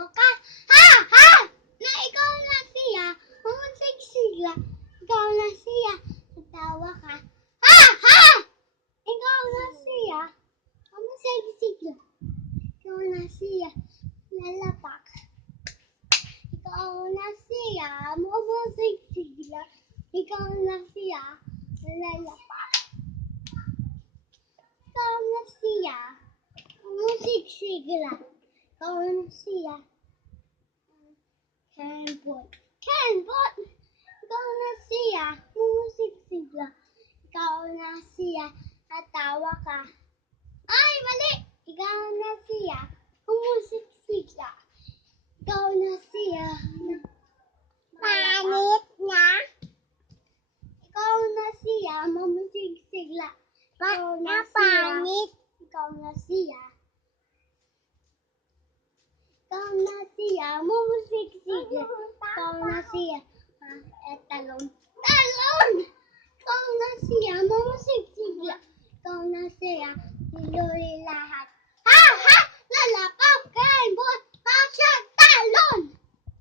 Tatawa ka. Ha! Ha! Na ikaw na siya. Mumusiksik. Ikaw na siya. Tatawa ka. Ha! Ha! Ikaw na siya. Mumusiksik. Ikaw na siya. Lalapak. Ikaw na siya. Mumusiksik. Ikaw na siya. Lalapak. Ikaw na siya. Mumusiksik. Ikaw na siya. Kenbot. Kenbot! Ikaw na siya. Mumusiksik. Ikaw na siya. Tatawa ka. Ay, mali! Ikaw na siya. Mumusiksik. Ikaw na siya. Panit na. Ikaw na siya. Mumusiksik. Ikaw na siya. Ikaw na siya. Ikaw na siya. Mumusiksik. Ikaw na siya. Talon. Talon! Ikaw na siya.